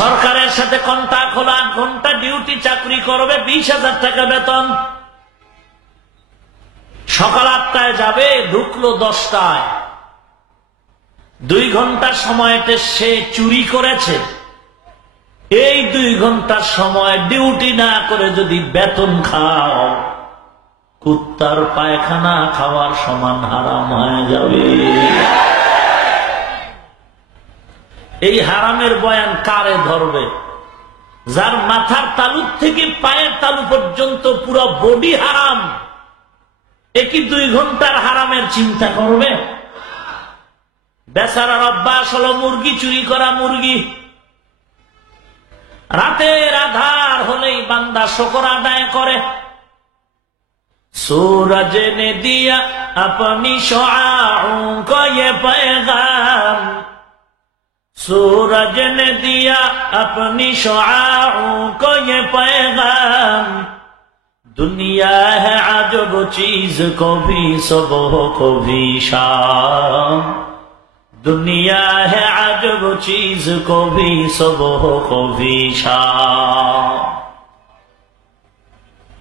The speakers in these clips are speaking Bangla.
সরকারের সাথে কন্ট্রাক্ট হলো 8 ঘন্টা ডিউটি, চাকরি করবে, 20,000 টাকা বেতন। সকাল 8টায় যাবে, ঢুকলো 10টায়। 2 ঘন্টার সময়তে সে চুরি করেছে। এই 2 ঘন্টার সময় ডিউটি না করে যদি বেতন খাও, কুত্তার পায়খানা খাওয়ার সমান হারাম হয়ে যাবে। এই হারামের বয়ান কারে ধরবে? যার মাথার তালু থেকে পায়ের তালু পর্যন্ত পুরো বডি হারাম, একই 2 ঘন্টার হারামের চিন্তা করবে? বেচারার অভ্যাস হলো মুরগি চুরি করা। মুরগি রাতের আধার হলেই বান্দা শুকর আদায় করে। सूरज ने दिया अपनी शुआओं को ये पैगाम, सूरज ने दिया अपनी शुआओं को ये पैगाम, दुनिया है अजब चीज को भी सुबह को भी शाम, दुनिया है अजब चीज को भी सुबह को भी शाम।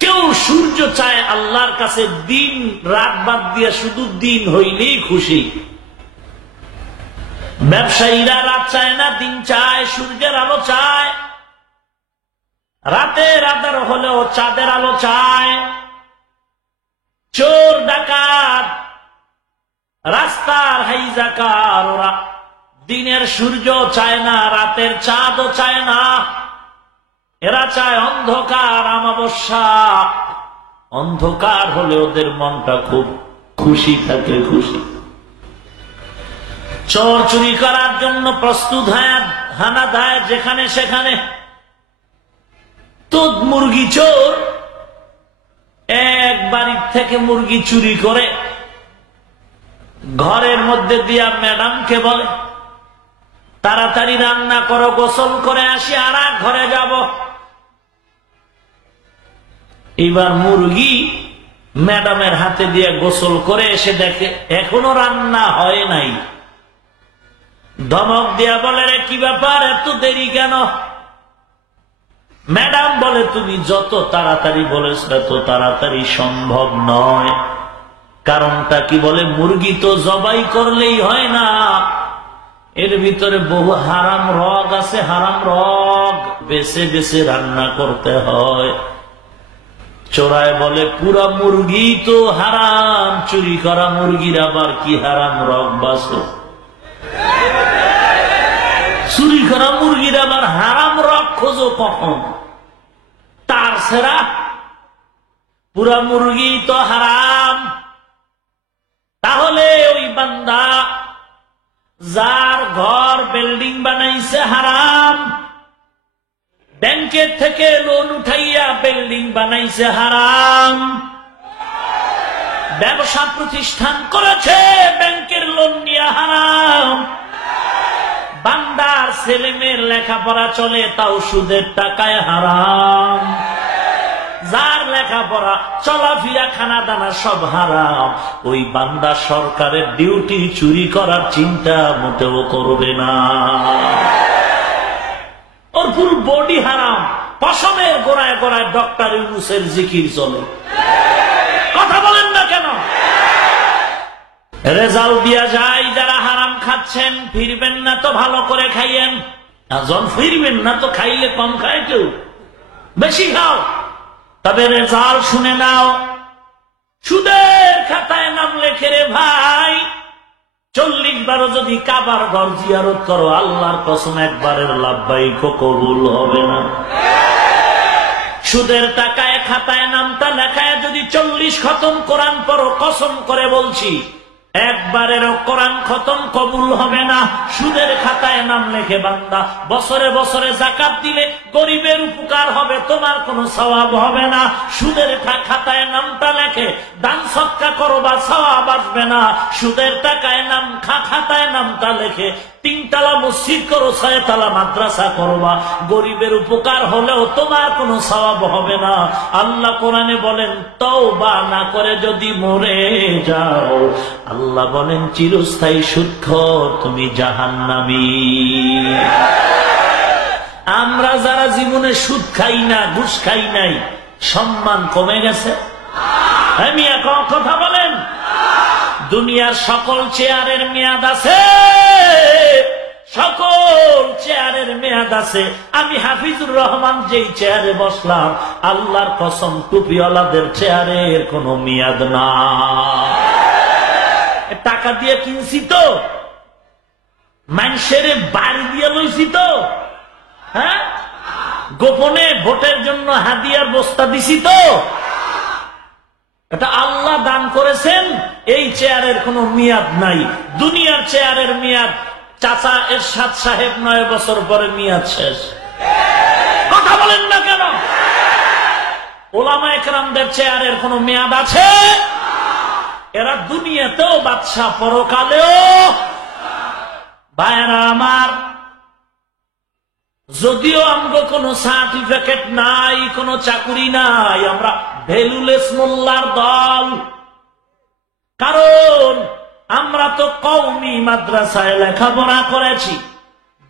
কেউ সূর্য চায় আল্লাহর কাছে দিন রাত বাদ দিয়ে শুধু দিন হইলেই খুশি। ব্যবসায়ীরা রাত চায় না, দিন চায়, সূর্যের আলো চায়। রাতের আধার হলেও চাঁদের আলো চায়। চোর ডাকাত রাস্তার হাইজাকার, ওরা দিনের সূর্য চায় না, রাতের চাঁদও চায় না। এরা চায় অন্ধকার, অমাবস্যা। অন্ধকার হলে ওদের মনটা খুব খুশি থাকে, খুশি। চোর চুরি করার জন্য প্রস্তুত হয়, হানা দেয় যেখানে সেখানে। তো মুরগি চোর এক বাড়ির থেকে মুরগি চুরি করে ঘরের মধ্যে দিয়া ম্যাডামকে বলে, তাড়াতাড়ি রান্না করো, গোসল করে আসি, আর এক ঘরে যাব। এবার মুরগি ম্যাডামের হাতে দিয়ে গোসল করে এসে দেখে এখনো রান্না হয় নাই। ধমক দিয়া বলে, রে কি ব্যাপার, এত দেরি কেন? ম্যাডাম বলে, তুমি যত তাড়াতাড়ি বলেছ এত তাড়াতাড়ি সম্ভব নয়। কারণটা কি? বলে, মুরগি তো জবাই করলেই হয় না, এর ভিতরে বহু হারাম রগ আছে, হারাম রগ বেছে বেছে রান্না করতে হয়। চোরায় বলে, পুরা মুরগি তো হারাম, চুরি করা মুরগির আবার কি হারাম রগ বাসে? চুরি করা মুরগির আবার হারাম রগ খোঁজো কখন? তার সেরা পুরা মুরগি তো হারাম। তাহলে ওই বান্দা যার ঘর বিল্ডিং বানাইছে হারাম, ব্যাংকের থেকে লোন উঠাইয়া বিল্ডিং বানাইছে হারাম, ব্যবসা প্রতিষ্ঠান করেছে ব্যাংকের লোন নিয়ে হারাম, বান্দার ছেলে মেয়ের লেখাপড়া চলে তাও সুদের টাকায় হারাম, যার লেখাপড়া চলাফেরা খানা দানা সব হারাম, ওই বান্দা সরকারের ডিউটি চুরি করার চিন্তা মোটেও করবে না। ওর পুরো বডি হারাম। পশমের গোড়ায় গোড়ায় ডক্টর ইউনূসের জিকির চলে। কথা বলেন না কেন? রেজাল্ট দিয়া যায়, যারা হারাম খাচ্ছেন ফিরবেন না তো ভালো করে খাইয়েন। যখন ফিরবেন না তো খাইলে কম খায় কেউ, বেশি খাও। তবে রেজাল্ট শুনে নাও। সুদের খাতায় নাম লেখে রে ভাই, 40 বারও যদি কাবার ঘর জিয়ারত করো, আল্লাহর কসম একবারের লাভবাহিক কবুল হবে না। সুদের টাকায় খাতায় নামটা লেখায় যদি 40 খতম কোরআন পড়ো, কসম করে বলছি একবারেরও কোরআন খতম কবুল হবে না। সুদের খাতায় নাম লেখে বান্দা, বছরে বছরে যাকাত দিলে গরিবের উপকার হবে, তোমার কোনো সওয়াব হবে না। সুদের খাতায় নামটা লেখে, দান সদকা করবা, সওয়াব আসবে না। সুদের টাকায় নাম খাতায় নামটা লেখে, 3 তলা মসজিদ করো, 6 তলা মাদ্রাসা করবা, গরিবের উপকার হলেও তোমার কোনো সওয়াব হবে না। আল্লাহ কোরআনে বলেন, তওবা না করে যদি মরে যাও, আল্লাহ বলেন চিরস্থায়ী সুদখোর, তুমি জাহান্নামী। আমরা যারা জীবনে সুদ খাই না, ঘুষ খাই নাই, সম্মান কমে গেছে? আমি এখন কথা বলেন, দুনিয়ার সকল চেয়ারের মেয়াদ আছে, সকল চেয়ারের মেয়াদ আছে। আমি হাফিজুর রহমান যেই চেয়ারে বসলাম, আল্লাহর কসম টুপিওয়ালাদের চেয়ারের কোনো মেয়াদ না। টাকা দিয়ে কিনছি তো, মানুষের বাড়ি দিয়ে লইছি তো, হ্যাঁ, গোপনে ভোটের জন্য হাদিয়ার বস্তা দিছি তো, এটা আল্লাহ দান করেছেন। এই চেয়ারের কোনো মেয়াদ নাই। দুনিয়ার চেয়ারের মেয়াদ, চাচা এরশাদ সাহেব 9 বছর পরে মেয়াদ শেষ। কথা বলেন না কেন? ওলামা একরামদের চেয়ারের কোনো মেয়াদ আছে? এরা দুনিয়াতেও বাদশা, পরকালেও। ভাইরা আমার, যদিও আমগো কোনো সার্টিফিকেট নাই, কোনো চাকুরি নাই, আমরা ভ্যালুলেস মোল্লার দল। কারণ আমরা তো কওমি মাদ্রাসায় লেখাপড়া করেছি।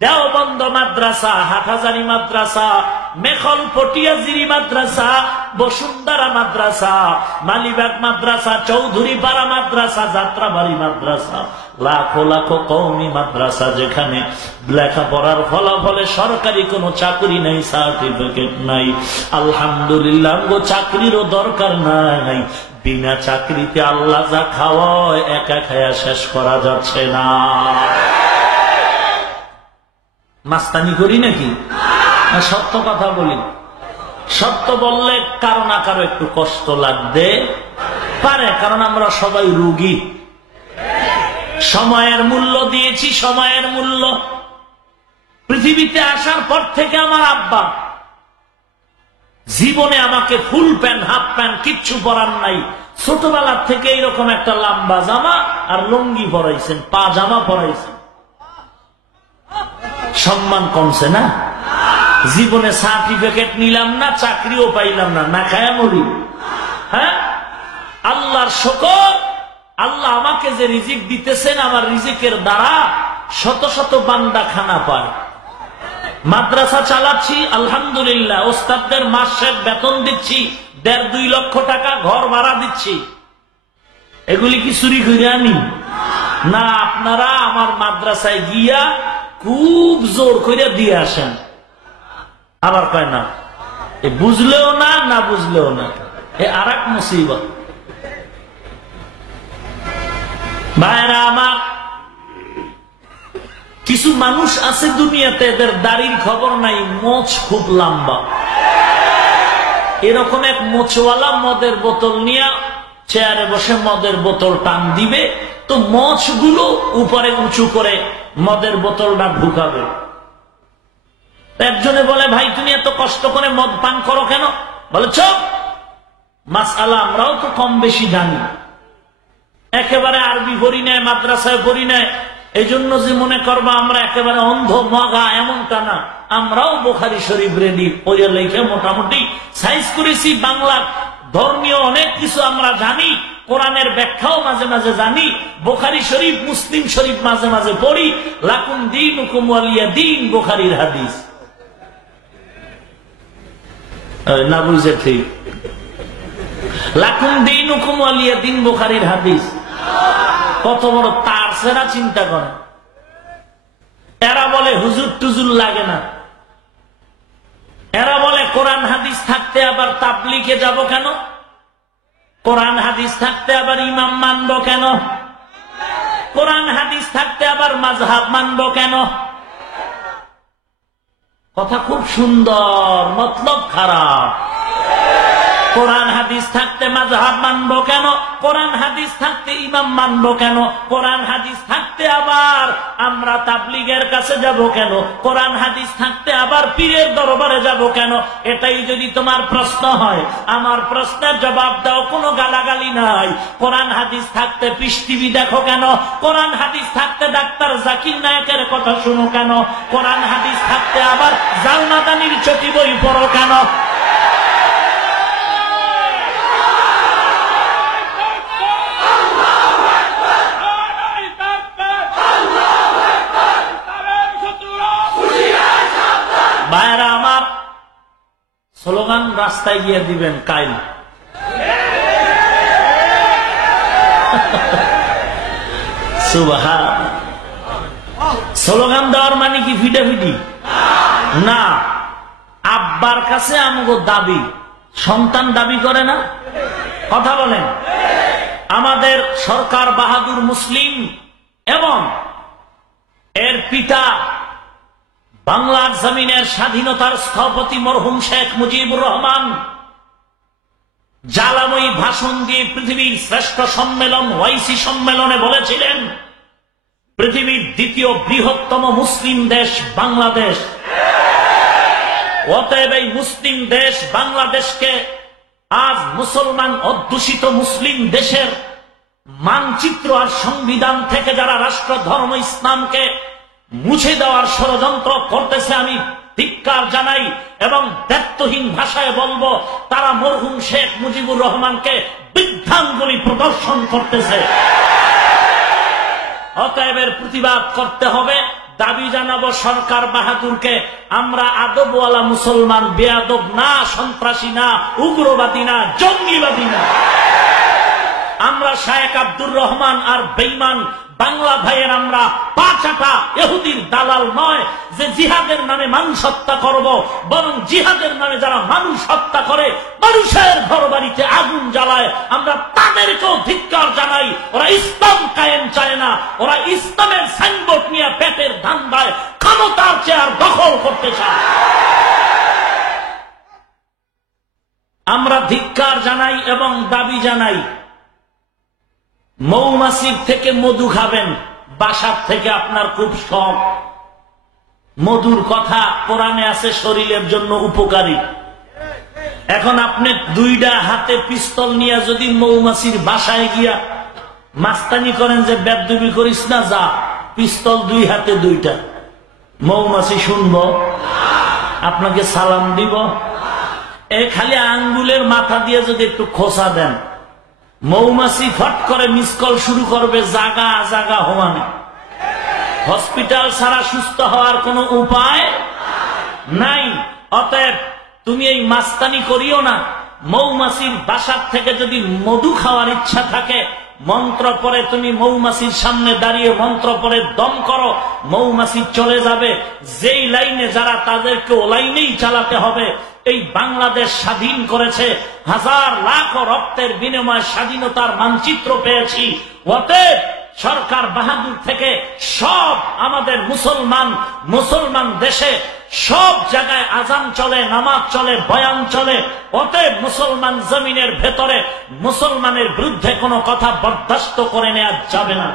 দেওবন্দ মাদ্রাসা, হাটহাজারী মাদ্রাসা, মেখল পটিয়াজিরি মাদ্রাসা, বসুন্ধরা মাদ্রাসা, মালিবাগ মাদ্রাসা, চৌধুরীপাড়া মাদ্রাসা, যাত্রাবাড়ি মাদ্রাসা, লাখো লাখো কওমি মাদ্রাসা, যেখানে লেখাপড়ার ফলাফলে সরকারি কোনো চাকরি নেই, সার্টিফিকেট নাই। আলহামদুলিল্লাহ, চাকরিরও দরকার নাই। বিনা চাকরিতে আল্লাহ যা খাওয়ায় একা খায়া শেষ করা যাচ্ছে না। মাস্তানি করি নাকি? না, সত্য কথা বলি। সত্য বললে কারো না কারো একটু কষ্ট লাগতে পারে, কারণ আমরা সবাই রোগী। সময়ের মূল্য দিয়েছি, সময়ের মূল্য। পৃথিবীতে আসার পর থেকে আমার আব্বা জীবনে আমাকে ফুল প্যান্ট, হাফ প্যান্ট কিচ্ছু পরান নাই। ছোটবেলার থেকে এইরকম একটা লম্বা জামা আর লুঙ্গি পরাইছেন, পাজামা পরাইছেন। সম্মান কমছে না? জীবনে সার্টিফিকেট নিলাম না, চাকরিও পাইলাম না, না খায়া মরি। হ্যাঁ, আল্লাহর শুকর। আল্লাহ আমাকে যে রিজিক দিতেছেন, আমার রিজিকের দ্বারা শত শত বান্দা খানা পায়। মাদ্রাসা চালাচ্ছি, আলহামদুলিল্লাহ। ওস্তাদদের মাসের বেতন দিচ্ছি, 1.5-2 লক্ষ টাকা ঘর ভাড়া দিচ্ছি। এগুলি কি চুরি করে আনি? না, আপনারা আমার মাদ্রাসায় গিয়া খুব জোর করে দিয়ে আসেন। আবার কয় না, বুঝলেও না, না বুঝলেও না, এ আর এক মুসিবত। ভাইরা আমার, কিছু মানুষ আছে দুনিয়াতে, এদের দাড়ির খবর নাই, মোচ খুব লম্বা। এরকম এক মোচওয়ালা মদের বোতল নিয়ে চেয়ারে বসে মদের বোতল টান দিবে, তো মোচগুলো উপরে উঁচু করে মদের বোতলটা ঢুকাবে। একজনে বলে, ভাই তুমি এত কষ্ট করে মদ পান করো কেন? বলে, চুপ, মাসআলা আমরাও তো কম বেশি জানি। একেবারে আরবি পড়ি নাই, মাদ্রাসায় পড়ি নাই, এই জন্য যে মনে করবা আমরা একেবারে অন্ধ মগা, এমনটা না। আমরাও বুখারী শরীফ রেডি পড়ে লেখে মোটামুটি সাইজ করেছি। বাংলা ধর্মীয় অনেক কিছু আমরা জানি, কোরআনের ব্যাখ্যাও মাঝে মাঝে জানি, বুখারী শরীফ, মুসলিম শরীফ মাঝে মাঝে পড়ি। লাকুম দীনুকুম ওয়ালিয়া দীন, বুখারীর হাদিস। না বুঝে ঠিক, লাকুম দীনুকুম ওয়ালিয়া দীন, বুখারীর হাদিস। কত বড় তার সেরা চিন্তা করে। এরা বলে হুজুর টুজুর লাগে না, এরা বলে কোরআন হাদিস থাকতে আবার তাবলীগে যাব কেন? কোরআন হাদিস থাকতে আবার ইমাম মানবো কেন? কোরআন হাদিস থাকতে আবার মাযহাব মানবো কেন? কথা খুব সুন্দর, মতলব খারাপ। কোরআন হাদিস থাকতে মাযহাব মানবো কেন? কোরআন হাদিস থাকতে ইমাম মানবো কেন? কোরআন হাদিস থাকতে আবার আমরা তাবলীগের কাছে যাব কেন? কোরআন হাদিস থাকতে আবার পীরের দরবারে যাব কেন? এটাই যদি তোমার প্রশ্ন হয়, আমার প্রশ্নের জবাব দাও, কোনো গালাগালি নাই। কোরআন হাদিস থাকতে পিস টিভি দেখো কেন? কোরআন হাদিস থাকতে ডাক্তার জাকির নায়কের কথা শুনো কেন? কোরআন হাদিস থাকতে আবার জালমাদানির চটি বই পড়ো কেন? ভাইরা আমার, স্লোগান রাস্তায় গিয়ে দিবেন কাইল। সুবহান। স্লোগান দেওয়ার মানে কি ফিটাফিটি না। আব্বার কাছে আমগো দাবি, সন্তান দাবি করে না? কথা বলেন। আমাদের সরকার বাহাদুর মুসলিম এবং এর পিতা বাংলার জমিনের স্বাধীনতার স্থপতি মরহুম শেখ মুজিবুর রহমান জ্বালাময়ী ভাষণ দিয়ে পৃথিবীর শ্রেষ্ঠ সম্মেলন ওয়াইসি সম্মেলনে বলেছিলেন, পৃথিবীর দ্বিতীয় বৃহত্তম মুসলিম দেশ বাংলাদেশ। অতএব এই মুসলিম দেশ বাংলাদেশকে আজ মুসলমান অধ্যুষিত মুসলিম দেশের মানচিত্র আর সংবিধান থেকে যারা রাষ্ট্র ধর্ম ইসলামকে মুছে দেওয়ার ষড়যন্ত্র করতেছে, আমি ধিক্কার জানাই এবং দায়িত্বহীন ভাষায় বলবো, তারা মরহুম শেখ মুজিবুর রহমানকে বৃদ্ধাঙ্গুলি প্রদর্শন করতেছে। অতএব এর প্রতিবাদ করতে হবে। দাবি জানাবো সরকার বাহাদুরকে, আমরা আদবওয়ালা মুসলমান, বেয়াদব না, সন্ত্রাসী না, উগ্রবাদী না, জঙ্গিবাদী না। আমরা শায়েখ আব্দুর রহমান আর বেঈমান বাংলা ভাইয়ের আমরা পাঁচাটা ইহুদির দালাল নয় যে জিহাদের নামে মানুষ হত্যা করব, বরং জিহাদের নামে যারা মানুষ হত্যা করে, মানুষের ঘর বাড়িতে আগুন জ্বালায়, আমরা তাদেরকেও ধিক্কার জানাই। ওরা ইসলাম কায়েম চায় না, ওরা ইসলামের সাইনবোর্ড নিয়ে পেটের ধান্দায় ক্ষমতার চেয়ার দখল করতে চায়। আমরা ধিক্কার জানাই এবং দাবি জানাই, মৌমাছির থেকে মধু খাবেন, বাসার থেকে আপনার খুব শখ। মধুর কথা কোরআনে আছে, শরীরের জন্য উপকারী। এখন আপনি দুইটা হাতে পিস্তল নিয়ে যদি মৌমাছির বাসায় গিয়া মাস্তানি করেন যে বেদবি করিস না, যা, পিস্তল দুই হাতে দুইটা, মৌমাছি শুনব? আপনাকে সালাম দিব? এ খালি আঙ্গুলের মাথা দিয়ে যদি একটু খোসা দেন, মৌমাছি ফট করে মিসকল শুরু করবে জাগা জাগা হওয়ানে। হসপিটাল ছাড়া সুস্থ হওয়ার কোনো উপায় নাই। অতএব তুমি এই মাস্তানি করিও না। মৌমাছির বাসার থেকে যদি মধু খাওয়ার ইচ্ছা থাকে, মন্ত্র পরে তুমি মৌমাছির সামনে দাঁড়িয়ে মন্ত্র পরে দম করো, মৌমাছি চলে যাবে। যেই লাইনে যারা, তাদেরকে ও লাইনেই চালাতে হবে। এই বাংলাদেশ স্বাধীন করেছে, হাজার লাখ রক্তের বিনিময়ে স্বাধীনতার মানচিত্র পেয়েছি। অতএব সরকার বাহাদুর থেকে সব আমাদের মুসলমান দেশে সব জায়গায় আজান চলে, নামাজ চলে, বয়ান চলে। অতএব মুসলমান জমিনের ভেতরে মুসলমানের বিরুদ্ধে কোনো কথা বরদাস্ত করে নেওয়া যাবে না।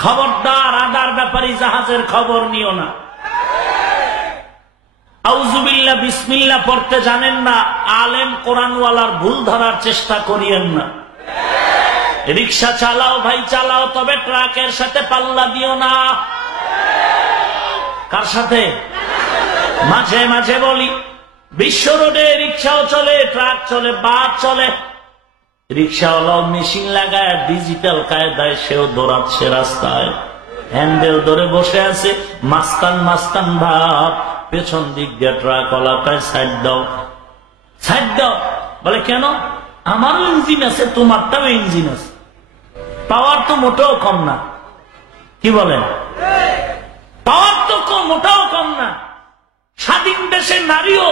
খবরদার, আদার ব্যাপারী জাহাজের খবর নিও না। আউযুবিল্লাহ বিসমিল্লাহ পড়তে জানেন না, আলেম কোরআনওয়ালার ভুল ধরার চেষ্টা করিয়েন না। রিক্সা চালাও ভাই, চালাও, তবে ট্রাকের সাথে পাল্লা দিও না। কার সাথে? মাঝে মাঝে বলি, বিশ্ব রোডে রিক্সাও চলে, ট্রাক চলে, বাস চলে। রিক্সাওয়ালাও মেশিন লাগায় ডিজিটাল কায়দায় সেও দৌড়াচ্ছে রাস্তায়, হ্যান্ডেল ধরে বসে আছে, মাস্তান ভাব। পেছন দিক দিয়ে ট্রাকওয়ালা কয় সাইড দাও, সাইড দাও। বলে কেন? আমারও ইঞ্জিন আছে, তোমারটাও ইঞ্জিন আছে, পাওয়ার তো মোটেও কম না। কি বলেন? পাওয়ার তো মোটাও কম না। স্বাধীন দেশে নারীও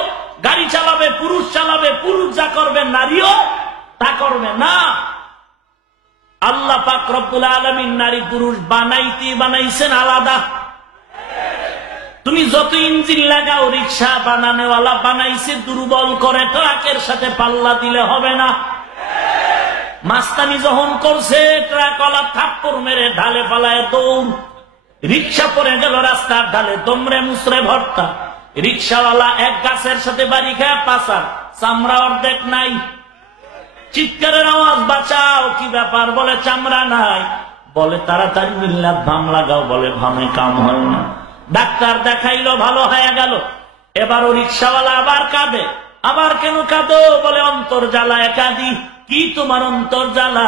গাড়ি চালাবে, পুরুষ চালাবে, পুরুষ যা করবে নারীও তা করবে না। আল্লাহ পাক রব্বুল আলামিন নারী পুরুষ বানাইছেন আলাদা। তুমি যত ইঞ্জিন লাগাও, রিক্সা বানানোওয়ালা বানাইছে দুর্বল করে, ট্রাকের সাথে পাল্লা দিলে হবে না। মাস্তানি যখন করছে, ট্রাকওয়ালা থাপ্পড় মেরে ঢালে পালায় দৌড়, রিক্সা পড়ে গেল রাস্তার ঢালে, দমরে মুসরে ভর্তা। রিক্সাওয়ালা এক গাছের সাথে বাড়ি খায় পাচার, চামড়া অর্ধেক নাই। চিৎকারের আওয়াজ, বাঁচাও। কি ব্যাপার? বলে চামড়া নাই। বলে তাড়াতাড়ি মিল্লাত ভাম লাগাও। বলে ভামে কাম হয় না। ডাক্তার দেখাইলো, ভালো হয়ে গেল। এবারও রিক্সাওয়ালা আবার কাঁদে। আবার কেন কাঁদো? বলে অন্তর জ্বালায় কাঁদি। কি তোমার অন্তর জ্বালা?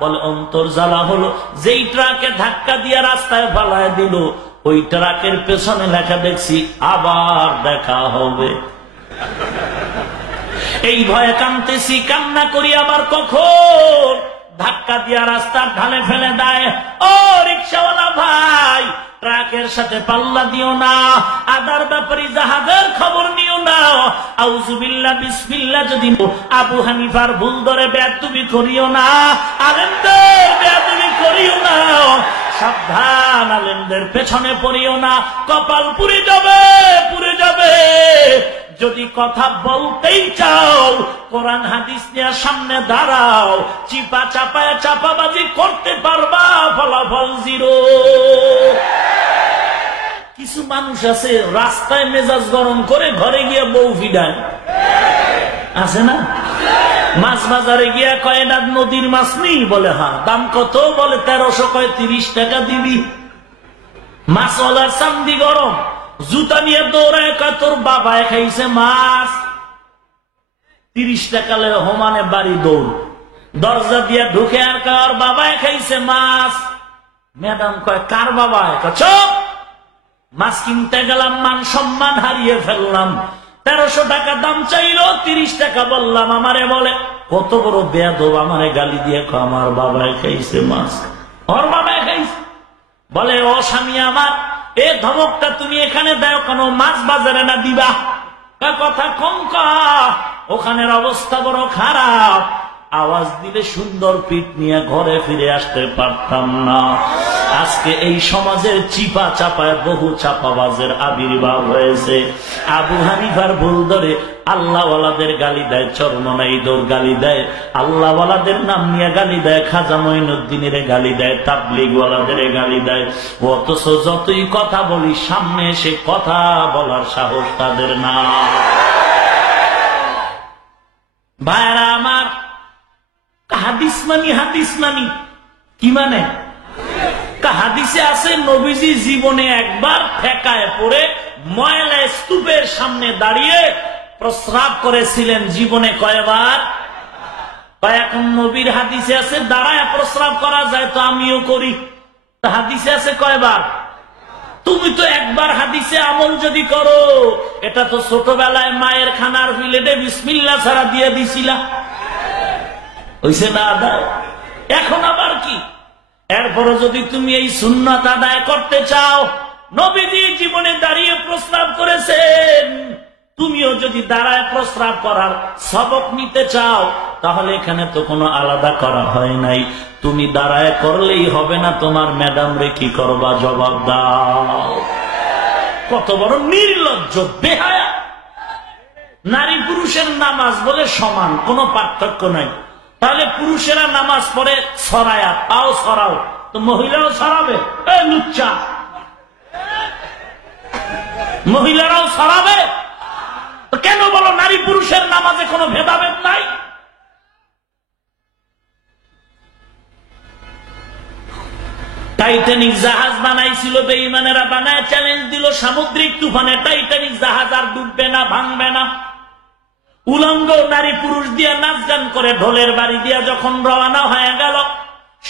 বলে অন্তর জ্বালা হলো যেই ট্রাকে ধাক্কা দিয়ে রাস্তায় ফালায় দিল, ওই ট্রাকের পেছনে লেখা দেখছি আবার দেখা হবে। এই ভয়ে কাঁদতেছি, কান্না করি আবার কখন ধাক্কা দিয়া রাস্তার ঢালে ফেলে দেয়। ও রিকশাওয়ালা ভাই, ট্রাকের সাথে পাল্লা দিও না, আদার ব্যাপারী জাহাজের খবর নিও না। আউযুবিল্লাহ বিসমিল্লাহ যদি আবু হানিফার ভুল ধরে বেয়াদবি করিও না, আলেমদের বেয়াদবি করিও না, সাবধান আলেমদের পেছনে পড়িও না, কপাল পুড়ে যাবে, পুড়ে যাবে। যদি কথা বলতেই চাও কোরআন হাদিস নিয়ে সামনে দাঁড়াও, চিপা চাপায় চাপাবাজি করতে পারবা, ফলাফল জিরো। কিছু মানুষ আছে রাস্তায় মেজাজ গরম করে ঘরে গিয়ে বউ ফিডায়, আছে না? মাছ বাজারে গিয়া কয় এটা নদীর মাছ নেই, বলে হ্যাঁ। দাম কত? বলে 1300, কয় 30 টাকা দিবি। মাছওয়ালার চান্দি গরম, জুতা নিয়ে দৌড়ায়, কয় তোর বাবায় খাইছে মাছ। 30 টাকা হোমানে বাড়ি দৌড়, দরজা দিয়ে ঢুকে আর কার বাবায় খাইছে মাছ। ম্যাডাম কয় কার বাবায়? চুপ, মাছ কিনতে গেলাম, মান সম্মান হারিয়ে ফেললাম। 1300 টাকা দাম চাইলো, 30 টাকা বললাম। আমারে বলে কত বড় বেয়াদব, আমারে গালি দিয়ে আমার বাবায় খাইছে মাছ, ওর বাবায় খাইছে। বলে ও স্বামী আমার, এ ধমকটা তুমি এখানে দাও কেন? মাছ বাজারে না দিবা? কথা কম কা, ওখানের অবস্থা বড় খারাপ। আওয়াজ দিলে সুন্দর পিঠ নিয়ে ঘরে ফিরে আসতে পারতাম না। আজকে এই সমাজের চিপা চাপায় বহু চাপাবাজের আবির্ভাব হয়েছে। আবু হানিফার ভুল ধরে আল্লাহওয়ালাদের গালি দেয়, চরমনাইদের গালি দেয়, আল্লাহওয়ালাদের নাম নিয়ে গালি দেয়, খাজা মঈনুদ্দিনের গালি দেয়, তাবলীগওয়ালাদের গালি দেয়। অথচ যতই কথা বলি সামনে এসে কথা বলার সাহস তাদের না। ভাইরা আমার, হাদিস মানি, হাদিস মানি কি মানে? হাদিসে আছে নবীজি জীবনে একবার ঠেকায় পড়ে ময়লা স্তূপের সামনে দাঁড়িয়ে প্রস্রাব করেছিলেন। জীবনে কয়বার? এখন নবীর হাদিসে আছে দাঁড়ায় প্রস্রাব করা যায়, তো আমিও করি। হাদিসে আছে কয়বার? তুমি তো একবার হাদিসে আমল যদি করো, এটা তো ছোটবেলায় মায়ের খানার প্লেটে বিসমিল্লাহ ছাড়া দিয়ে দিছিলা, হইছে না আদায়? এখন আবার কি? এরপরে যদি তুমি এই সুন্নাত আদায় করতে চাও, নবীজি জীবনে দাঁড়িয়ে প্রস্রাব করেছেন, তুমিও যদি দাঁড়ায় প্রস্রাব করার সবক নিতে চাও, তাহলে এখানে তো কোনো আলাদা করা হয় নাই। তুমি দাঁড়ায় করলেই হবে না, তোমার ম্যাডাম রে কি করবা জবাব দাও। কত বড় নির্লজ্জ, বেহায়া! নারী পুরুষের নামাজ বলে সমান, কোনো পার্থক্য নাই। তাহলে পুরুষেরা নামাজ পড়ে ছড়ায়া, পাও ছড়াও, তো মহিলাও ছড়াবে? লুচ্চা, মহিলারাও ছড়াবে? তো কেন বলো নারী পুরুষের নামাজে কোনো ভেদাভেদ নাই? টাইটানিক জাহাজ বানাইছিল বেঈমানেরা, বানায় চ্যালেঞ্জ দিল সামুদ্রিক তুফানে টাইটানিক জাহাজ আর ডুববে না, ভাঙবে না। উলঙ্গ নারী পুরুষ দিয়ে নাচ গান করে ঢোলের বাড়ি দিয়া যখন রওনা হয়ে গেল,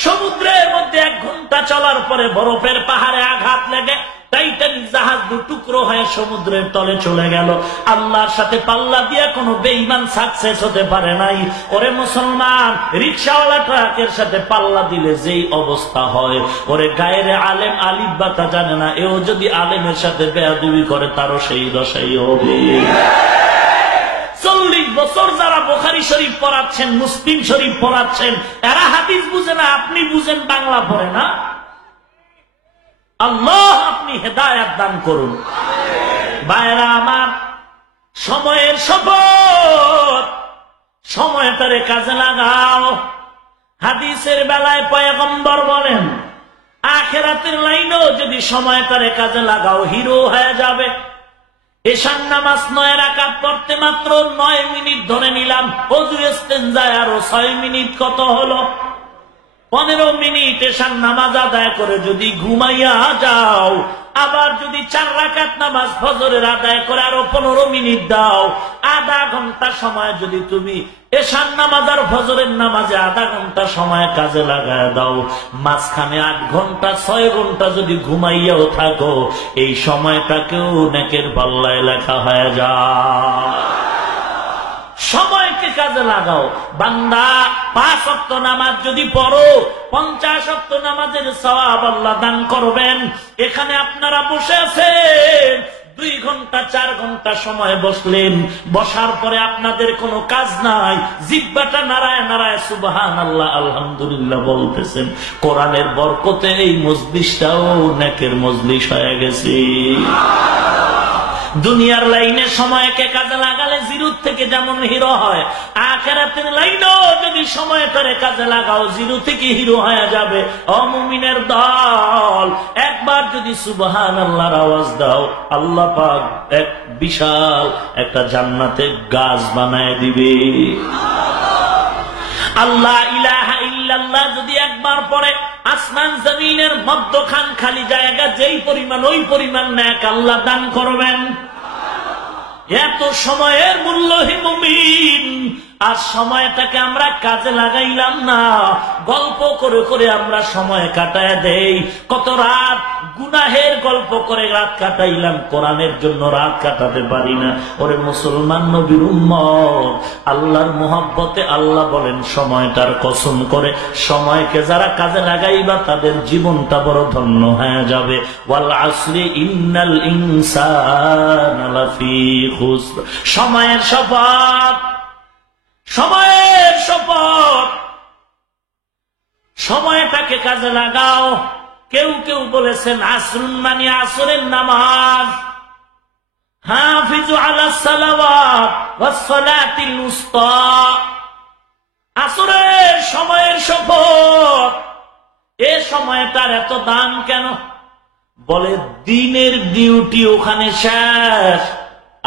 সমুদ্রের মধ্যে 1 ঘন্টা চলার পরে বরফের পাহাড়ে আঘাত লেগে টাইটানিক জাহাজ 2 টুকরো হয়ে সমুদ্রের তলে চলে গেল। আল্লাহর সাথে পাল্লা দিয়ে কোনো বেঈমান সাকসেস হতে পারে নাই। ওরে মুসলমান, রিকশাওয়ালা ট্রাকের সাথে পাল্লা দিলে যেই অবস্থা হয়, ওরে গায়ের আলেম আলিফ বাতা জানে না, এও যদি আলেমের সাথে বেয়াদবি করে তারও সেই দশাই হবে। 40 বছর যারা বুখারী শরীফ পড়াচ্ছেন, মুসলিম শরীফ পড়াচ্ছেন, এরা হাদিস বুঝে না, আপনি বুঝেন, বাংলা পড়ে না। আল্লাহ আপনি হেদায়েত দান করুন। ভাইরা আমার, সময়ের শপথ, সময়টারে কাজে লাগাও। হাদিসের বেলায় পয়গম্বর বলেন, আখিরাতের লাইনেও যদি সময়টারে কাজে লাগাও, হিরো হয়ে যাবে। এশার নামাজ 9 রাকাত পড়তে মাত্র 9 মিনিট ধরে নিলাম, ওযু ইস্তেনজায় আরো 6 মিনিট, কত হলো? 15 মিনিট এশার নামাজ আদায় করে যদি ঘুমাইয়া যাও, আবার যদি 4 রাকাত নামাজ ফজরের আদায় করে আরো 15 মিনিট দাও, আধা ঘন্টা সময় যদি তুমি এশার নামাজ আর ফজরের নামাজে আধা ঘন্টা সময় কাজে লাগায় দাও, মাঝখানে 8 ঘন্টা 6 ঘন্টা যদি ঘুমাইয়াও থাকো, এই সময়টাকেও নেকের পাল্লায় লেখা হয়ে যায়। সময়কে কাজে লাগাও বান্দা। 5 ওয়াক্ত নামাজ যদি পড়ো, 50 ওয়াক্ত নামাজের সওয়াব আল্লাহ দান করবেন। এখানে আপনারা বসে আছেন, 2 ঘন্টা 4 ঘন্টা সময় বসলেন, বসার পরে আপনাদের কোনো কাজ নাই, জিহ্বাটা নাড়ায় নাড়ায় সুবহানাল্লাহ আলহামদুলিল্লাহ বলতেছেন। কোরআনের বরকতে এই মজলিসটাও নেকের মজলিস হয়ে গেছে। দুনিয়ার লাইনে সময়কে কাজে লাগালে জিরোর থেকে যেমন হিরো হয়, আখিরাতের লাইনেও যদি সময়টারে কাজে লাগাও, জিরো থেকে হিরো হয়ে যাবে। ও মুমিনের দল, একবার যদি সুবহানাল্লাহর আওয়াজ দাও, আল্লাহ পাক এক বিশাল একটা জান্নাতের গাছ বানায় দিবে। আল্লাহ ইলাহা ইল্লাল্লাহ যদি একবার পড়ে, আসমান জমিনের মধ্যখান খালি জায়গা যেই পরিমাণ, ওই পরিমাণ নেক আল্লাহ দান করবেন। এত সময়ের মূল্য হে মুমিন, আর সময়টাকে আমরা কাজে লাগাইলাম না, গল্প করে করে আমরা সময় কাটায় দেই। কত রাত গুনাহের গল্প করে রাত কাটাইলাম, কোরআনের জন্য রাত কাটাতে পারি না। ওরে মুসলমান নবীর উম্মত, আল্লাহর মোহাব্বতে আল্লাহ বলেন সময়টার কসম করে, সময়কে যারা কাজে লাগাইবা তাদের জীবনটা বড় ধন্য হয়ে যাবে। ওয়াল আসরি ইন্নাল ইনসানা লাফি খুসর। সময়ের শপথ, সময়ের শপথ। সময়টাকে কাজে লাগাও। কেউ কেউ বলেছেন আসরুন মানে আসরের নামাজ, হাফিজু আলাস সালাওয়াত ওয়াস সালাতিল উসতা। আসরের সময়ের শপথ। এ সময়টার এত দাম কেন? বলে দিনের ডিউটি ওখানে শেষ,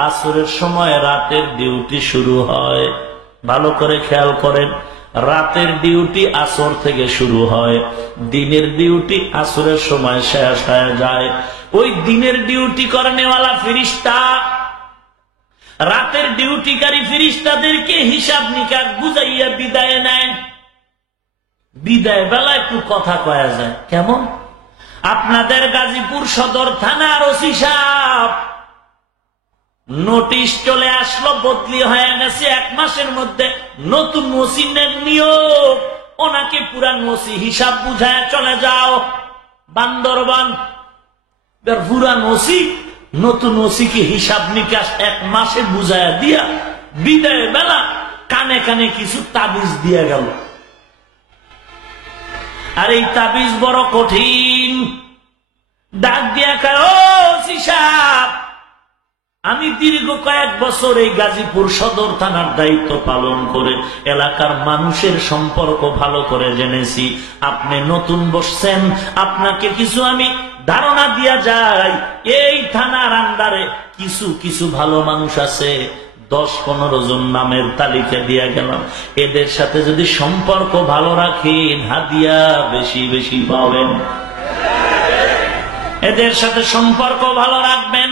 আসরের সময় রাতের ডিউটি শুরু হয়। ভালো করে খেয়াল করেন, রাতের ডিউটি আসর থেকে শুরু হয়, দিনের ডিউটি আসরের সময় শেষ হয়ে যায়। ওই দিনের ডিউটি করেনেওয়ালা ফেরেশতা রাতের ডিউটিকারী ফেরেশতাদেরকে হিসাব নিকাশ বুঝাইয়া বিদায় নেয়। বিদায় বেলা একটু কথা কয়া যায়। কেমন? আপনাদের গাজীপুর সদর থানার ওসি সাহেব নোটিশ চলে আসলো, বদলি হয়ে গেছে, 1 মাসের মধ্যে নতুন ওসির নিয়োগ। ওনাকে পুরান ওসি হিসাব বুঝায় চলে যাও বান্দরবান। পুরান ওসি নতুন ওসিকে হিসাব নিকাশ 1 মাসে বুঝায় দিয়া বিদায় বেলা কানে কানে কিছু তাবিজ দিয়া গেল। আর এই তাবিজ বড় কঠিন। ডাক দিয়া কয়, ও ওসি সাহেব, আমি দীর্ঘ কয়েক বছর এই গাজীপুর সদর থানার দায়িত্ব পালন করে এলাকার মানুষের সম্পর্ক ভালো করে জেনেছি। আপনি নতুন বসছেন, আপনাকে কিছু আমি ধারণা দিয়া যাই। এই থানার আন্ডারে কিছু কিছু ভালো মানুষ আছে, 10-15 জন নামের তালিকা দিয়া গেলাম। এদের সাথে যদি সম্পর্ক ভালো রাখেন, হাদিয়া বেশি বেশি পাবেন। এদের সাথে সম্পর্ক ভালো রাখবেন।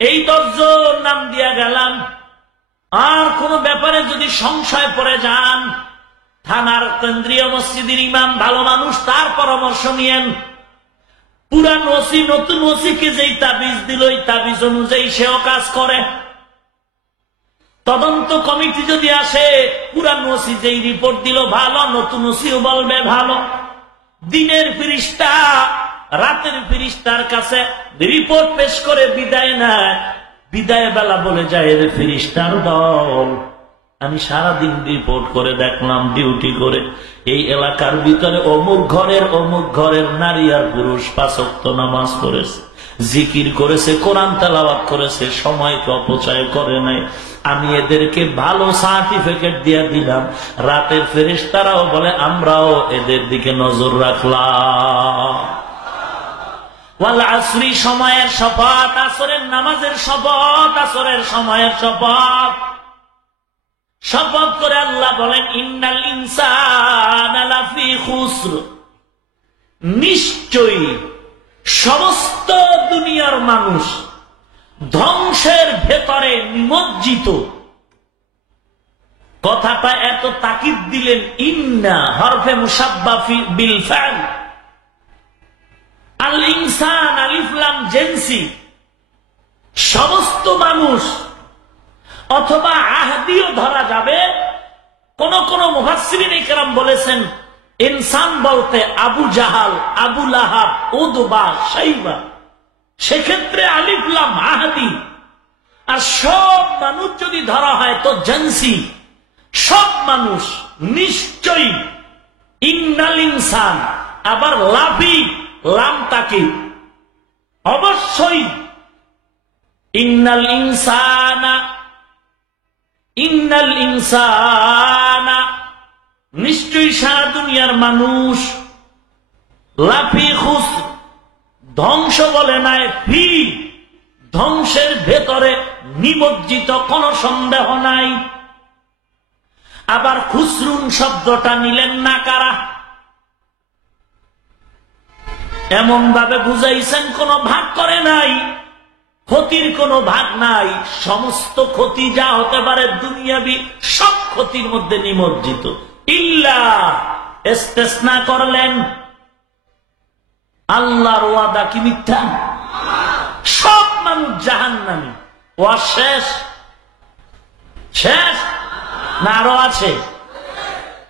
এই 10 জন নাম দিয়া গেলাম। আর কোন ব্যাপারে যদি সংশয় পড়ে যান, থানার কেন্দ্রীয় মসজিদের ইমাম ভালো মানুষ, তার পরামর্শ নিয়েন। পুরান ওসি নতুন ওসিকে যেই তাবিজ দিল, এই তাবিজ অনুযায়ী সেও কাজ করে। তদন্ত কমিটি যদি আসে, পুরান ওসি যেই রিপোর্ট দিল ভালো, নতুন ওসিও বলবে ভালো। দিনের ফেরেশতা রাতের ফেরেশতার কাছে রিপোর্ট পেশ করে বিদায় নেয়। বিদায় বেলা বলে যায়, এর ফেরেশতার দল, আমি সারাদিন রিপোর্ট করে দেখলাম, ডিউটি করে এই এলাকার ভিতরে অমুক ঘরের নারী আর পুরুষ 5 ওয়াক্ত নামাজ পড়েছে, জিকির করেছে, কোরআন তেলাওয়াত করেছে, সময়কে অপচয় করে নাই। আমি এদেরকে ভালো সার্টিফিকেট দিয়ে দিলাম। রাতের ফেরেশতারাও বলে, আমরাও এদের দিকে নজর রাখলাম। ওয়াল আসরি, সময়ের শপথ, আসরের নামাজের শপথ, আসরের সময়ের শপথ। শপথ করে আল্লাহ বলেন, ইন্নাল ইনসানা লাফি খুসর, নিশ্চয়ই সমস্ত দুনিয়ার মানুষ ধ্বংসের ভেতরে নিমজ্জিত। কথাটা এত তাকিদ দিলেন, ইন্না হরফে মুসাব্বা বিল ফা'ল, আল ইনসান আলিফ লাম জিনসি, সমস্ত মানুষ, অথবা আহদিও ধরা যাবে। কোন কোন মুফাসসিরিন ইকরাম বলেছেন ইনসান বলতে আবু জাহাল, আবু লাহাব, উদবা, শাইবা, সেক্ষেত্রে আলিফ লাম আহদি। আর সব মানুষ যদি ধরা হয় তো জিনসি, সব মানুষ নিশ্চয়ই। ইন্নাল ইনসান, আবার লাভি লাম তাকে, অবশ্যই ইন্নাল ইনসানা, ইন্নাল ইনসানা, নিশ্চয়ই সারা দুনিয়ার মানুষ, লাফি খুসর, ধ্বংস বলে নাই, ফি, ধ্বংসের ভেতরে নিমজ্জিত, কোন সন্দেহ নাই। আবার খুসরুন শব্দটা নিলেন না কারা, এমন ভাবে বুঝাইছেন কোন ভাগ করে নাই, ক্ষতির কোনো ভাগ নাই। সমস্ত ক্ষতি যা হতে পারে দুনিয়াবি, সব ক্ষতির মধ্যে নিমজ্জিত। ইল্লা, ইস্তেসনা করলেন, আল্লাহর ওয়াদা কি মিথ্যা? সব মানুষ জাহান্নামী। ওয়া শেষ, শেষ না আরো আছে?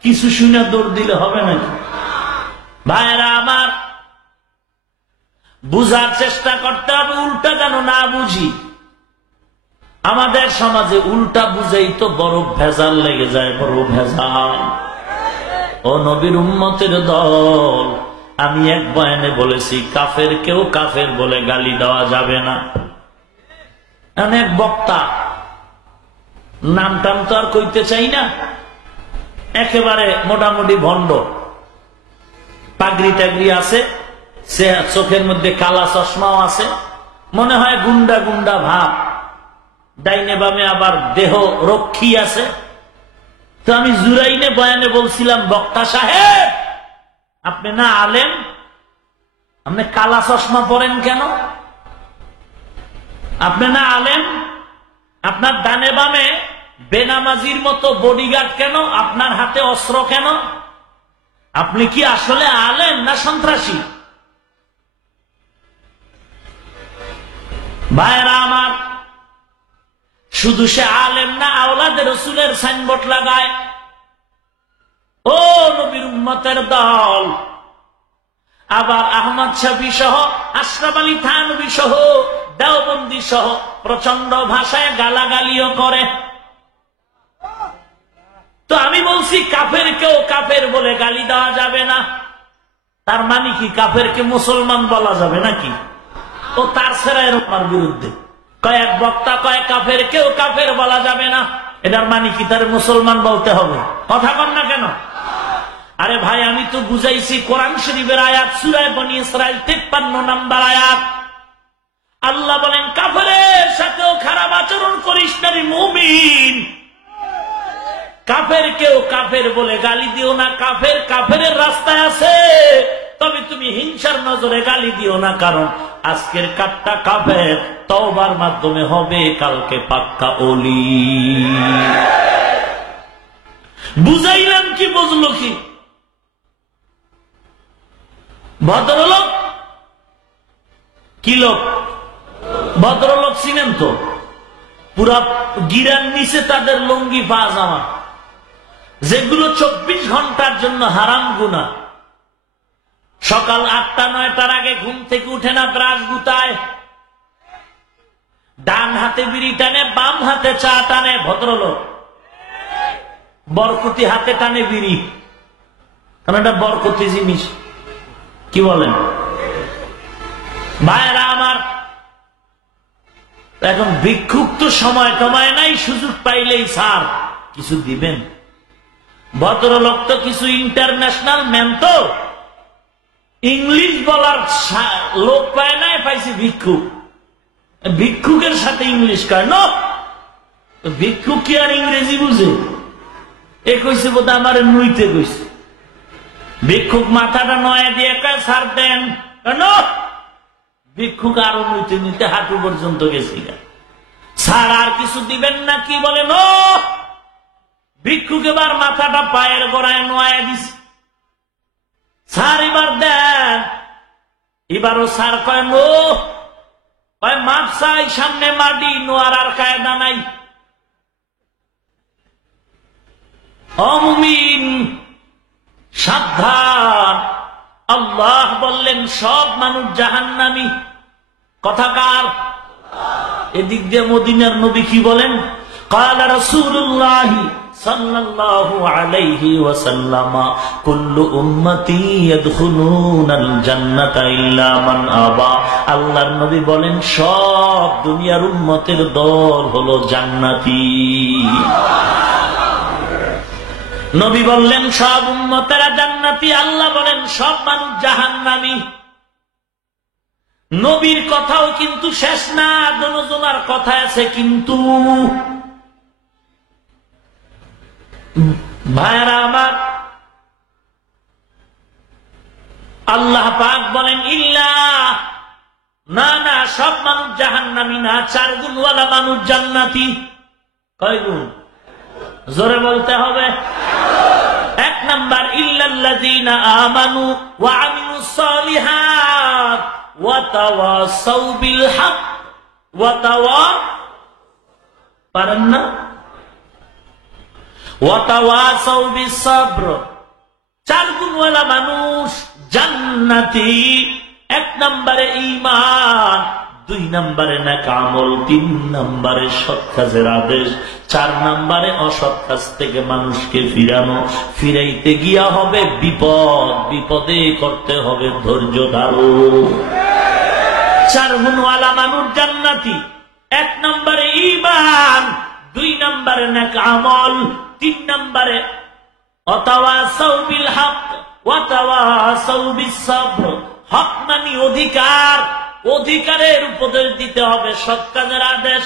কিছু শুনে দৌড় দিলে হবে নাকি? ভাইরা আমার, বুঝার চেষ্টা করতে হবে, উল্টা যেন না বুঝি। আমাদের সমাজে উল্টা বুঝেই তো বড় ভেজাল লেগে যায়, বড় ভেজাল। ও নবীর উম্মতের দল, আমি এক বয়ানে বলেছি কাফের কেউ কাফের বলে গালি দেওয়া যাবে না। অনেক বক্তা, নাম টাম তো আর কইতে চাই না, একেবারে মোটামুটি ভণ্ড, পাগড়ি টাগড়ি আছে, সে চোখের মধ্যে কালা চশমাও আছে, মনে হয় গুন্ডা গুন্ডা ভাব, ডাইনে বামে আবার দেহ রক্ষী আছে। তো আমি জুরাইনে বয়ানে বলছিলাম, বক্তা সাহেব আপনি না আলেম, আপনি কালা চশমা পরেন কেন? আপনি না আলেম, আপনার ডানে বামে বেনামাজির মতো বডিগার্ড কেন? আপনার হাতে অস্ত্র কেন? আপনি কি আসলে আলেম না সন্ত্রাসী? ভাইরা আমার, শুধু সে আলেম না, আওলাদে রসুলের সাইনবোর্ড লাগায়। ও নবীর উম্মতের দল, আবার আহমদ শফি সহ, আশরাফ আলী থানভী সহ, দেওবন্দি সহ প্রচন্ড ভাষায় গালাগালিও করে। তো আমি বলছি কাফের কেউ কাফের বলে গালি দেওয়া যাবে না। তার মানে কি কাফেরকে মুসলমান বলা যাবে নাকি? ও তার সেরা এরকম বিরুদ্ধে কয়েক বক্তা কয়েক কাফের কেউ কাফের বলা যাবে না, এটার মানে কি তার মুসলমান বলতে হবে? কথা কন না কেন? আরে ভাই, আমি তো বুঝাইছি কোরআন শরীফের আয়াত, সূরা বনী ইসরাইল 53 নম্বর আয়াত। আল্লাহ বলেন কাফেরের সাথেও খারাপ আচরণ করিস না রে মুমিন। কাফের কেউ কাফের বলে গালি দিও না। কাফের কাফের রাস্তায় আছে, তবে তুমি হিংসার নজরে গালি দিও না, কারণ আজকের কাটটা কাফের তওবার মাধ্যমে হবে কালকে পাক্কা ওলি। বুঝাইলাম কি? বুঝলো কি? ভদ্রলোক কি লোক? ভদ্রলোক ছিলেন তো, পুরা গিরার নিচে তাদের লুঙ্গি পাজামা, যেগুলো 24 ঘন্টার জন্য হারাম গুনাহ। সকাল 8টা-9টার আগে ঘুম থেকে উঠে না, ব্রাশ গুতায়, ডান হাতে বিড়ি টানে, বাম হাতে চা টানে। ভদ্রলোক বরকতি হাতে টানে বিড়ি, কারণ এটা বরকতি জিনিস। কি বলেন ভাইরা আমার? এখন ভিক্ষুক তো সময় টময় নাই, সুযোগ পাইলেই স্যার কিছু দিবেন। ভদ্রলোক তো কিছু ইন্টারন্যাশনাল ম্যান, তো ইংলিশ বলার লোক পায় নাই, পাইছে ভিক্ষুক। ভিক্ষুকের সাথে ইংলিশ কয় না, ভিক্ষুক কি আর ইংরেজি বুঝে? এ কইছে বোধ আমার নুইতে কইছে। ভিক্ষুক মাথাটা নয়া দিয়ে কয় স্যার দেন, ভিক্ষুক আরো নুইতে নিতে হাঁটু পর্যন্ত গেছি। স্যার আর কিছু দিবেন না? কি বলেন? ভিক্ষুক এবার মাথাটা পায়ের গোড়ায় নোয়া দিস, স্যার এবার দেন। এবারও স্যার কয় নো, কয় মাপ চাই, সামনে মাটি, নোয়ার আর কায়দা নাই। অমুমিন সাবধান, আল্লাহ বললেন সব মানুষ জাহান্নামী। কথাকার এদিক দিয়ে মদিনার নবী কি বলেন? ক্বালা রাসূলুল্লাহ সাল্লাল্লাহু আলাইহি ওয়াসাল্লাম কুল্লু উম্মতি ইয়াদখুলুনাল জান্নাতা ইল্লা মান আবা। আল্লাহর নবী বলেন সব দুনিয়ার উম্মতের দল হলো জান্নাতি। নবী বললেন সব উম্মতেরা জান্নাতি, আল্লাহ বলেন সব মানুষ জাহান্নামী। নবীর কথাও কিন্তু শেষ না, দোনোজনার কথা আছে কিন্তু। ভাইরা আমার, আল্লাহ পাক বলেন ইল্লা, না না, সব মানুষ জাহান্নামী না, 4 গুণওয়ালা মানুষ জান্নাতি। কয় গুণ? জোরে বলতে হবে। 1 নাম্বার ইল্লাল্লাযীনা আমানু ওয়া আমিলুস সালিহাত ওয়া তাওয়াসাউ বিল হক ওয়া পারেন না, ওয়া তাওয়াসাউ বিস সাবর। 4 গুণওয়ালা মানুষ জান্নাতি। 1 নম্বরে ঈমান, 2 নম্বরে নেক আমল, 3 নম্বরে সৎ কাজের আদেশ, 4 নম্বরে অসৎ কাজ থেকে মানুষকে ফিরানো। ফিরাইতে গিয়া হবে বিপদ, বিপদে করতে হবে ধৈর্য ধারণ। 4 গুণওয়ালা মানুষ জান্নাতি। 1 নম্বরে ঈমান, 2 নম্বরে নেক আমল, 3 নম্বরে ওয়াতাওয়াসাউ বিল হক ওয়াতাওয়াসাউ বিস সাবর। হক মানে অধিকার, অধিকারের উপদেশ দিতে হবে, সৎ কাজের আদেশ,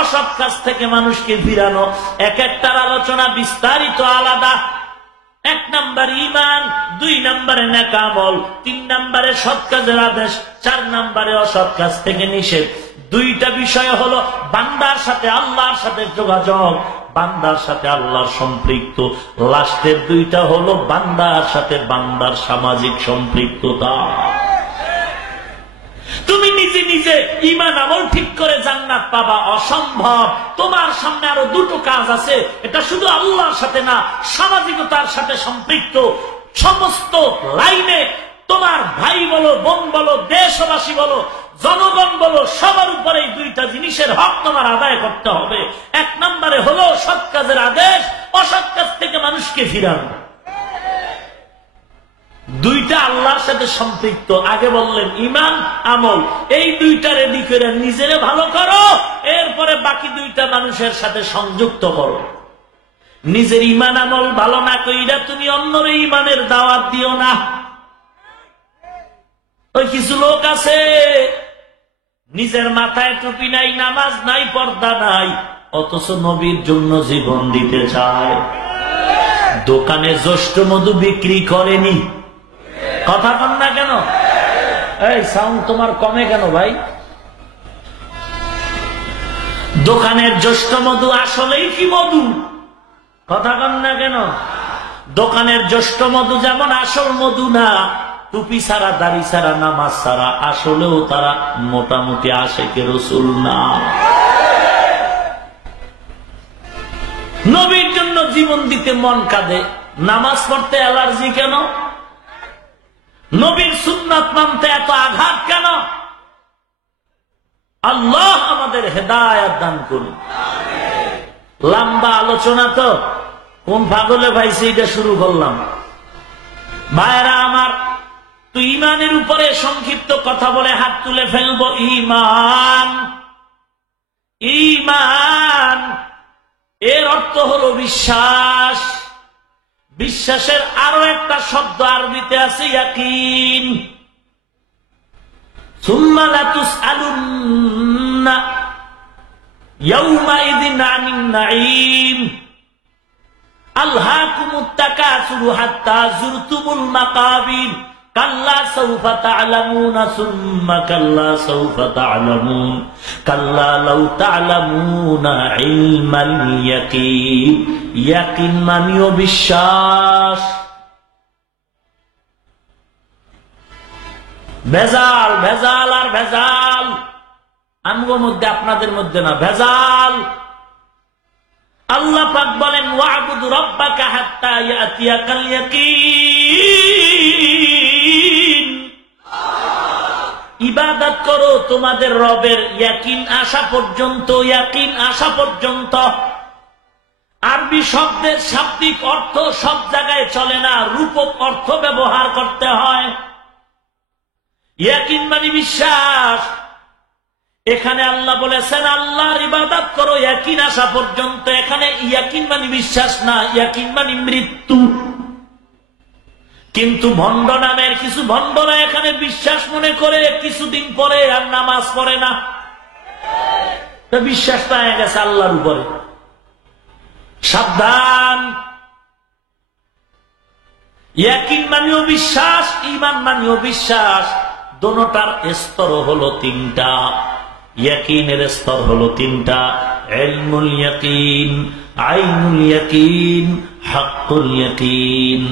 অসৎ কাজ থেকে মানুষকে ফিরানো। এক একটার আলোচনা বিস্তারিত আলাদা। 1 নম্বর ঈমান, 2 নম্বরে নেক আমল, 3 নম্বরে সৎ কাজের আদেশ, 4 নম্বরে অসৎ কাজ থেকে নিষেধ। 2টা বিষয় হলো বান্দার সাথে আল্লাহর সাথে যোগাযোগ, বান্দার সাথে আল্লাহর সম্পৃক্ত। লাস্টের 2টা হলো বান্দার সাথে বান্দার সামাজিক সম্পৃক্ততা। তুমি নিজে নিজে ঈমান আমল ঠিক করে জান্নাত পাবা অসম্ভব। তোমার সামনে আরো 2টো কাজ আছে, এটা শুধু আল্লাহর সাথে না, সামাজিকতার সাথে সম্পৃক্ত। সমস্ত লাইনে তোমার ভাই বলো, বোন বলো, দেশবাসী বলো, জনগণ বলো, সবার উপরে এই 2টা জিনিসের হক তোমার আদায় করতে হবে। 1 নম্বরে হলো সৎ কাজের আদেশ, অসৎ কাজ থেকে মানুষকে ফিরানো। 2টা আল্লাহর সাথে সম্পৃক্ত। আগে বললেন ঈমান আমল, এই 2টা রেডি করে নিজেরে ভালো করো, এরপরে বাকি 2টা মানুষের সাথে সংযুক্ত করো। নিজের ঈমান আমল ভালো না কইরা তুমি অন্যের ঈমানের দাওয়াত দিও না। ওই কিছু লোক আছে নিজের মাথায় টুপি নাই, নামাজ নাই, পর্দা নাই, অথচ নবীর জন্য জীবন দিতে চায়। দোকানে জ্যৈষ্ঠ মধু বিক্রি করেনি। কথা কন না কেন? এই সাউন্ড তোমার কমে কেন ভাই? দোকানের জ্যৈষ্ঠ মধু আসলেই কি মধু? কথা কন না কেন? দোকানের জ্যৈষ্ঠ মধু যেমন আসল মধু না, টুপি ছাড়া, দাড়ি ছাড়া, নামাজ ছাড়া আসলেও তারা মোটামুটি আশিকে রাসূল না। নবীর জন্য জীবন দিতে মন কাঁদে, নামাজ পড়তে অ্যালার্জি কেন? নবীর সুন্নাত মানতে এত আঘাত কেন? আল্লাহ আমাদের হেদায়েত দান করুন। লম্বা আলোচনা তো কোন পাগলে ভাইছে এটা শুরু করলাম। ভাইরা আমার, তো ঈমানের উপরে সংক্ষিপ্ত কথা বলে হাত তুলে ফেলবো। ঈমান, ঈমান এর অর্থ হলো বিশ্বাস। বিশ্বাসের আরো একটা শব্দ আরবিতে আছে ইয়াকিন। সুম্মা লাতুসআলুন্না ইয়াউমাইযিন আনিন নাঈম আলহাকুমুত তাকাসুরু হাত্তা যুরতুমুল মাকাবির। কাল্লা সাউফা তা'লামুনা সুম্মা কাল্লা সাউফা তা'লামুন কাল্লা লাউ তা'লামুনা ইলমাল ইয়াকিন। ইয়াকিন মানিও বিশ্বাস। ভেজাল ভেজাল আর ভেজাল, আমগো মধ্যে আপনাদের মধ্যে না, ভেজাল। আল্লাহ পাক বলেন ওয়া'বুদ রাব্বাকা হাত্তা ইয়াতিয়াকাল ইয়াকিন। ইবাদত করো তোমাদের রবের ইয়াকিন আসা পর্যন্ত। ইয়াকিন আসা পর্যন্ত আরবি শব্দের শাব্দিক অর্থ সব জায়গায় চলে না, রূপক অর্থ ব্যবহার করতে হয়। ইয়াকিন মানে বিশ্বাস। এখানে আল্লাহ বলেছেন আল্লাহর ইবাদত করো ইয়াকিন আসা পর্যন্ত। এখানে ইয়াকিন মানে বিশ্বাস না, ইয়াকিন মানে মৃত্যু। কিন্তু ভণ্ড নামের কিছু ভণ্ডরা এখানে বিশ্বাস মনে করে কিছুদিন পরে আর নামাজ পড়ে না, বিশ্বাস পায় গেছে আল্লাহর উপরে। সাবধান। ইয়াকিন মানেও বিশ্বাস, ঈমান মানেও বিশ্বাস। দোনোটার স্তর হলো তিনটা। ইয়াকিনের স্তর হলো তিনটা: ইলমুল ইয়াকিন, আইনুল ইয়াকিন, হাক্কুল ইয়াকিন।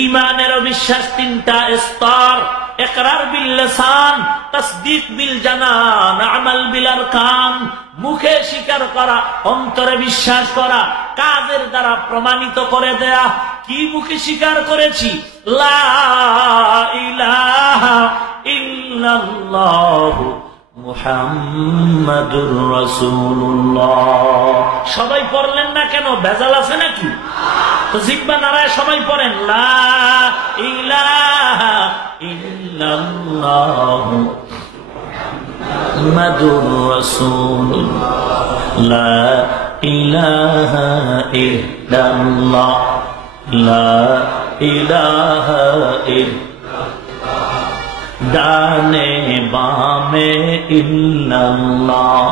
ঈমানের বিশ্বাস তিনটা স্তর: ইকরার বিল লিসান, তাসদীক বিল জানান, আমাল বিল আরকান। মুখে স্বীকার করা, অন্তরে বিশ্বাস করা, কাজের দ্বারা প্রমাণিত করে দেয়া। কি মুখে স্বীকার করেছি? লা ইলাহা ইল্লাল্লাহু মুহাম্মাদুর রাসূলুল্লাহ। সবাই পড়লেন না কেন? ভেজাল আছে নাকি? তো জিহ্বা নাড়ায় সবাই পড়েন লা ইলাহা ইল্লাল্লাহু মুহাম্মাদুর রাসূলুল্লাহ। লা ইলাহা ইল্লাল্লাহ, লা ইলাহা ইল্লাল্লাহ। ডানে বামে ইল্লাল্লাহ,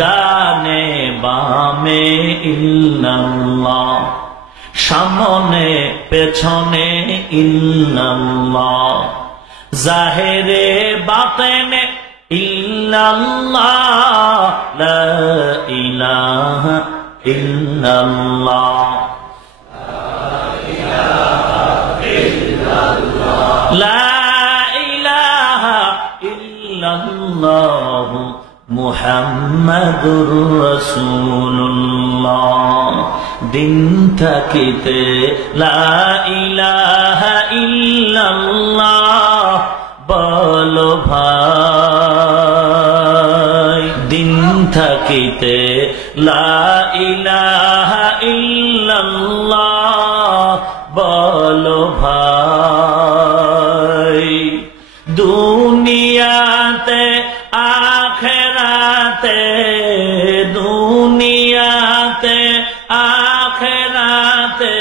ডানে বামে ইল্লাল্লাহ, সামনে পেছনে ইল্লাল্লাহ, জাহেরে বাতেনে ইল্লাল্লাহ, লা ইলাহা ইল্লাল্লাহ, লা ইলাহা ইল্লাল্লাহ মুহাম্মাদুর রাসূলুল্লাহ। দিন থাকিতে লা ইলাহা ইল্লাল্লাহ বলো ভাই। দিন থাকিতে লা ইলাহা ইল্লাল্লাহ বলো ভাই। দুনিয়াতে আখেরাতে, দুনিয়াতে আখেরাতে,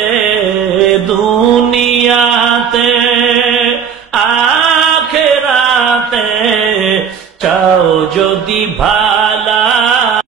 দুনিয়াতে আখেরাতে চাও যদি ভাই